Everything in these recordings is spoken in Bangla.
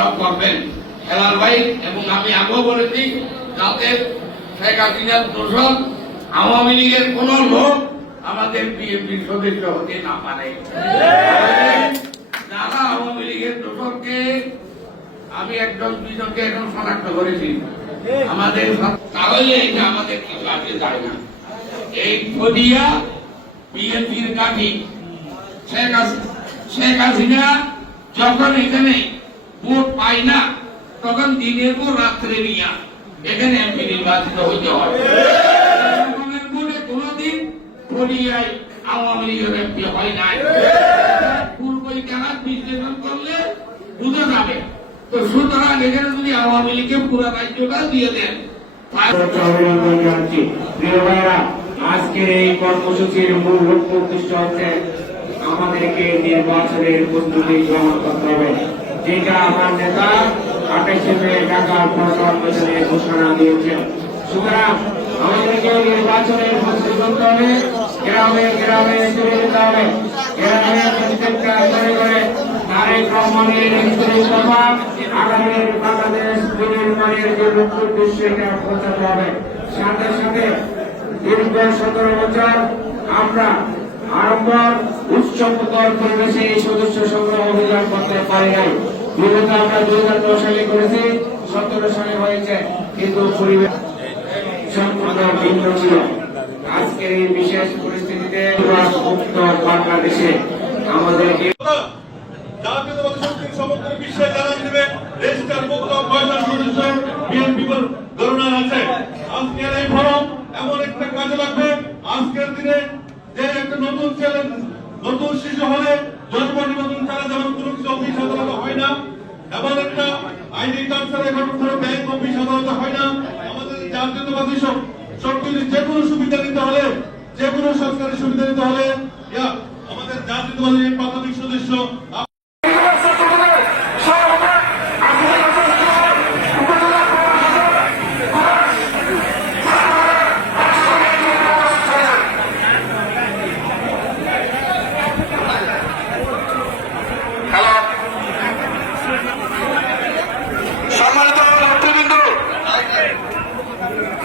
আপনারা করবেন। খেলার বাইক এবং আমি আগেও বলেছি, যাতে শেখ হাসিনার দোষর আওয়ামী লীগের কোন লোক আমাদের বিএনপির সদস্য হতে না পারে। যারা আওয়ামী লীগের দোষরকে আমি একজন, দুইজনকে এখন শনাক্ত করেছি। আমাদের তাহলে এটা আমাদের কিছু আসে যায় না। এই ফদিয়া বিএনপির কাঠি। শেখ হাসিনা যখন এখানে ভোট পায় না, তখন দিনের পর রাত্রে নিয়া এখানে এমপি নির্বাচিত হইতে ভোটে কোনোদিন আওয়ামী লীগের এমপি হয় নাই। বিশ্লেষণ করলে বুঝে যাবে। তো সুতরাং এখানে যদি আওয়ামী পুরো রাজ্যটা দিয়ে দেন আজকের এই কর্মসূচির মূল লক্ষ্য উদ্দেশ্য হচ্ছে আমাদেরকে নির্বাচনের প্রস্তুতি গ্রহণ করতে হবে। যেটা আমার নেতা আঠাশে মে ঢাকার প্রচার ঘোষণা দিয়েছেন সুতরাং আমাদেরকে নির্বাচনের প্রস্তুতি করতে হবে। গ্রামে গ্রামে চলে যেতে হবে। গ্রামে প্রত্যেকটা আগামীর বাংলাদেশ বিনির্মাণের যে এটা পৌঁছাতে হবে। সাথে সাথে দীর্ঘ সতেরো বছর আমরা আড়ম্বর উৎসবকর পরিবেশে এই সদস্য সংগ্রহ অভিযান করতে পারি নাই। বিগত আমরা দুই হাজার দশ সালে করেছি, সতেরো সালে হয়েছে, কিন্তু পরিবেশ সম্পূর্ণ ভিন্ন ছিল। আজকের এই বিশেষ পরিস্থিতিতে মুক্ত বাংলাদেশে আছে আজকের দিনে যে একটা নতুন ছেলে নতুন শিশু হলে জন্ম নিবন্ধন ছাড়া যেমন কোনো কিছু অফিস আদালত হয় না। এমন একটা আইনি কাজ ছাড়া এখন কোনো ব্যাংক অফিস আদালত হয় না। আমাদের জাতীয়তাবাদী সব, সবকিছু যে কোনো সুবিধা নিতে হলে যে কোনো সরকারি সুবিধা নিতে হলে আমাদের জাতীয়তাবাদী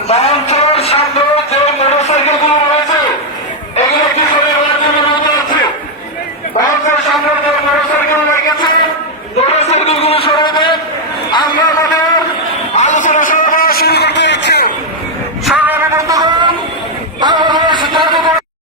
encontro